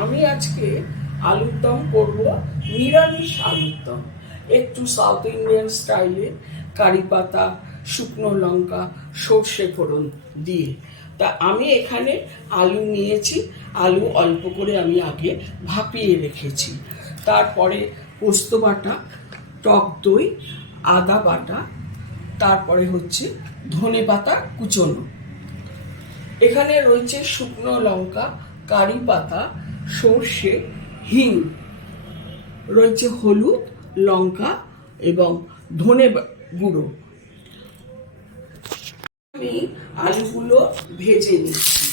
আমি আজকে আলুর দম করব, নিরামিষ আলুর দম, একটু সাউথ ইন্ডিয়ান স্টাইলে, কারি পাতা, শুকনো লঙ্কা, সর্ষে ফোড়ন দিয়ে। তা আমি এখানে আলু নিয়েছি, আলু অল্প করে আমি আগে ভাপিয়ে রেখেছি। তারপরে পোস্ত বাটা, টক দই, আদা বাটা, তারপরে হচ্ছে ধনে পাতা কুচোনো। এখানে রয়েছে শুকনো লঙ্কা, কারি পাতা, সর্ষে, হিং, রয়েছে হলুদ, লঙ্কা এবং ধনে গুঁড়ো। আমি আলুগুলো ভেজে নিচ্ছি।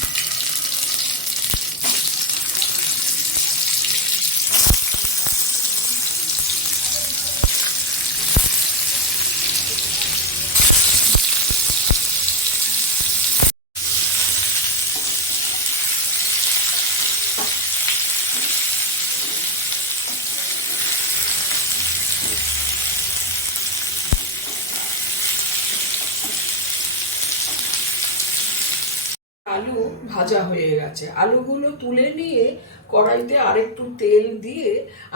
আলু ভাজা হয়ে গেছে, আলুগুলো তুলে নিয়ে কড়াইতে আরেকটু তেল দিয়ে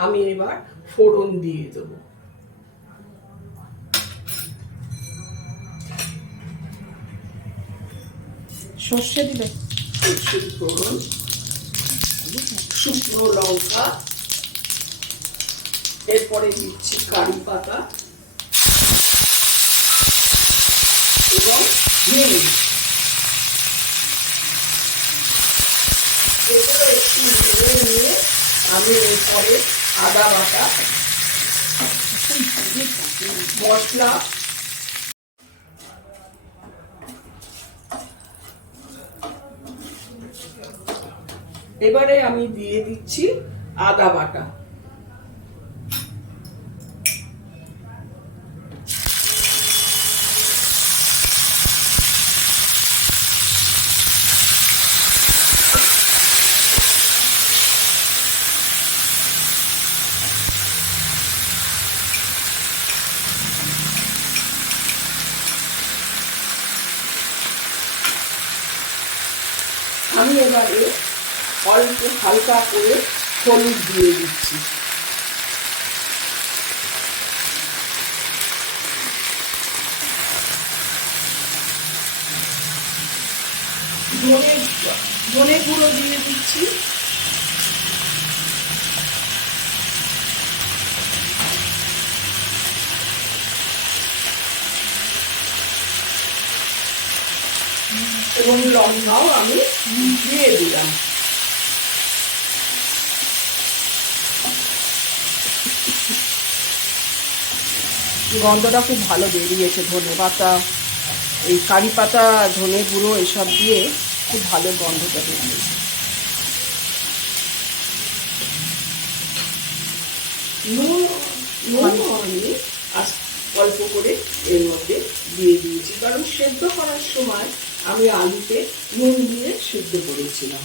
আমি এবার ফোড়ন দিয়ে দেবো। সর্ষে দিলে সর্ষের ফোড়ন, শুকনো লঙ্কা, এরপরে দিচ্ছি কারি পাতা এবং হিং। এগুলো একটু ভেজে নিয়ে আমি এরপরে আদা বাটা, মশলা, এবারে আমি দিয়ে দিচ্ছি আদা বাটা। আমি এবারে অল্প হালকা করে হলুদ দিয়ে দিচ্ছি। ধনে গুঁড়ো দিয়ে দিচ্ছি। এবং লঙ্কাও আমি দিয়ে দিলাম। গন্ধটা খুব ভালো বেরিয়েছে, ধনে পাতা, এই কারি পাতা, ধনে গুঁড়ো এসব দিয়ে খুব ভালো গন্ধটা বেরিয়েছে। নুন আমি অল্প করে এর মধ্যে দিয়ে দিয়েছি, কারণ সেদ্ধ করার সময় আমি আলুতে নুন দিয়ে সেদ্ধ করেছিলাম।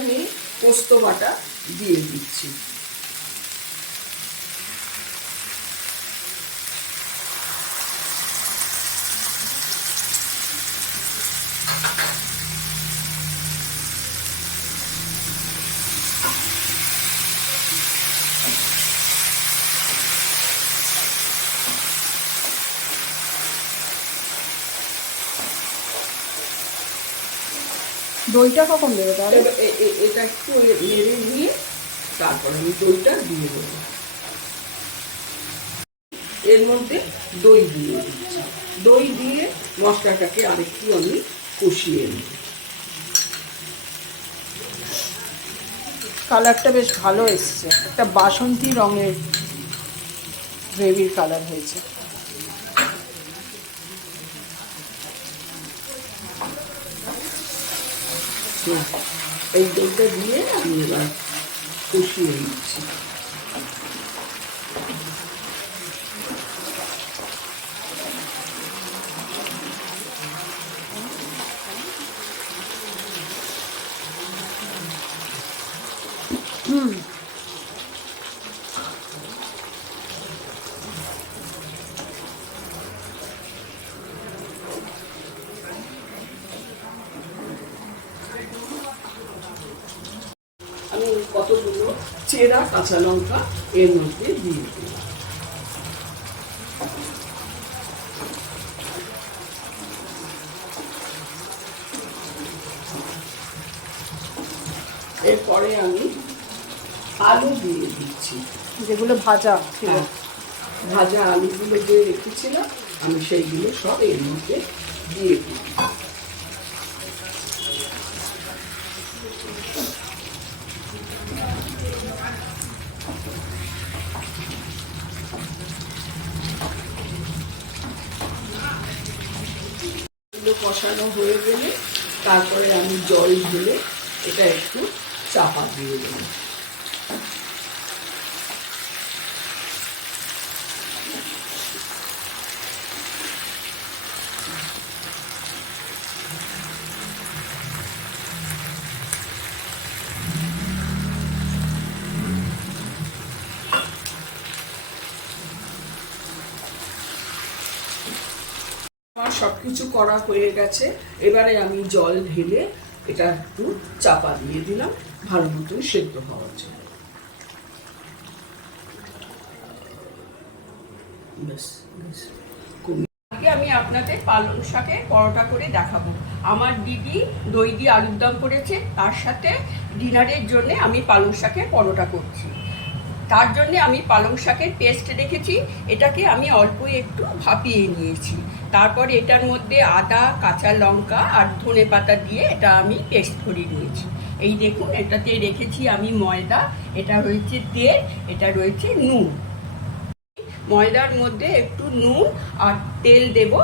আমি পোস্ত বাটা দিয়ে দিচ্ছি। দইটা কখন দেবে তাহলে? এটা একটু নেড়ে নিয়ে তারপর আমি দইটা দিয়ে দেবো। এর মধ্যে দই দিয়ে দিচ্ছি। দই দিয়ে মশলাটাকে আরেকটু আমি কষিয়ে নিই। কালারটা বেশ ভালো এসছে, একটা বাসন্তী রঙের গ্রেভির কালার হয়েছে। এই দইটা দিয়ে আমি এবার কষিয়ে নিচ্ছি। হুম। আমি কতগুলো চেরা কাঁচা লঙ্কা এর মধ্যে দিয়ে দিলাম। এরপরে আমি আলু দিয়ে দিচ্ছি, যেগুলো ভাজা ছিল। হ্যাঁ, ভাজা আলুগুলো যে রেখেছিলাম আমি সেইগুলো সব এর মধ্যে দিয়ে দিই। এগুলো কষানো হয়ে গেলে তারপরে আমি জল ঢেলে এটা একটু চাপা দিয়ে দেবো। আমার সবকিছু করা হয়ে গেছে, এবারে আমি জল ঢেলে এটা একটু চাপা দিয়ে দিলাম ভালো মতন সেদ্ধ হওয়ার জন্য। ব্যাস ব্যাস। আজকে আমি আপনাদের পালং শাকের পরোটা করে দেখাবো। আমার দিদি দই দিয়ে আলুর দম করেছে, তার সাথে ডিনারের জন্য আমি পালং শাকের পরোটা করছি। তার জন্য আমি পালং শাকের পেস্ট রেখেছি, এটাকে আমি অল্প একটু ভাপিয়ে নিয়েছি। তারপরে এটার মধ্যে আদা, কাঁচা লঙ্কা আর ধনেপাতা দিয়ে এটা আমি পেস্ট করে নিয়েছি। এই দেখুন, এটাতে রেখেছি আমি ময়দা, এটা রয়েছে তেল, এটা রয়েছে নুন। ময়দার মধ্যে একটু নুন আর তেল দেব।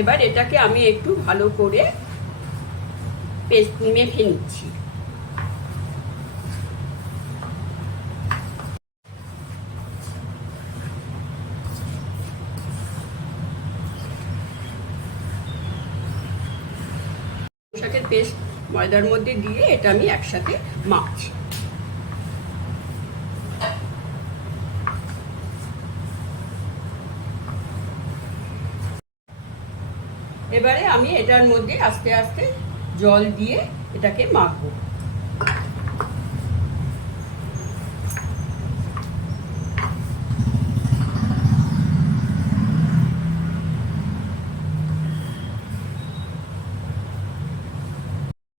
এবার এটাকে আমি একটু ভালো করে পেস্ট মেখে নিচ্ছি। শাকের পেস্ট ময়দার মধ্যে দিয়ে এটা আমি একসাথে মাখছি। এবারে আমি এটার মধ্যে আস্তে আস্তে জল দিয়ে এটাকে মাখবো।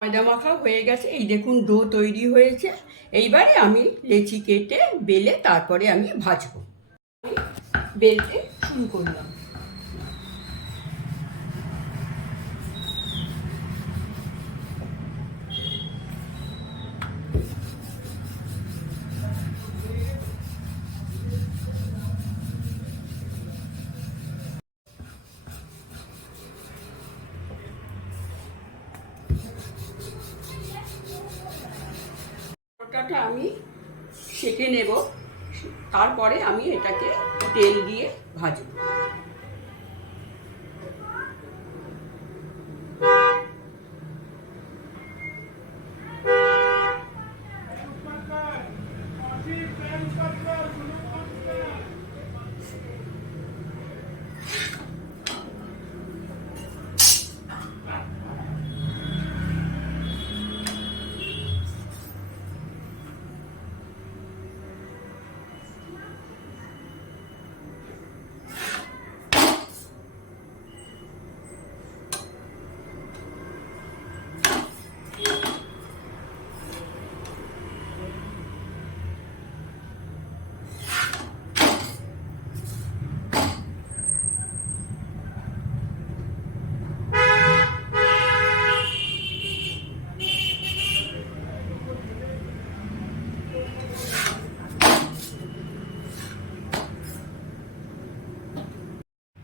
ময়দা মাখা হয়ে গেছে, এই দেখুন ডো তৈরি হয়েছে। এইবারে আমি লেচি কেটে বেলে তারপরে আমি ভাজবো। আমি বেলতে শুরু করলাম। পরোটাটা আমি সেঁকে নেব, তারপরে আমি এটাকে তেল দিয়ে ভাজবো।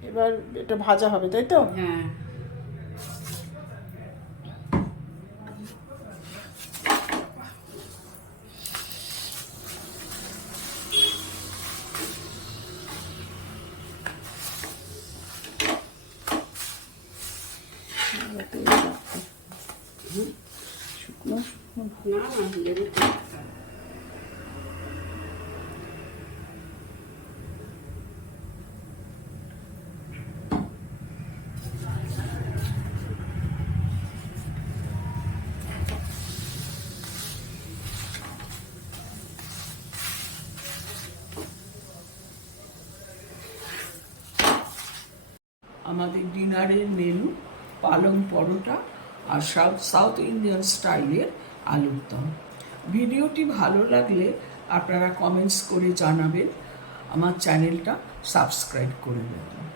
এবার এটা ভাজা হবে, তাই তো? হ্যাঁ, তেল রাখতে। শুকনো শুকনো না না লেবু আমাদের ডিনারের মেনু পালং পরোটা আর সাউথ ইন্ডিয়ান স্টাইলের আলুর দম। ভিডিওটি ভালো লাগলে আপনারা কমেন্টস করে জানাবেন, আমার চ্যানেলটা সাবস্ক্রাইব করে দেবেন।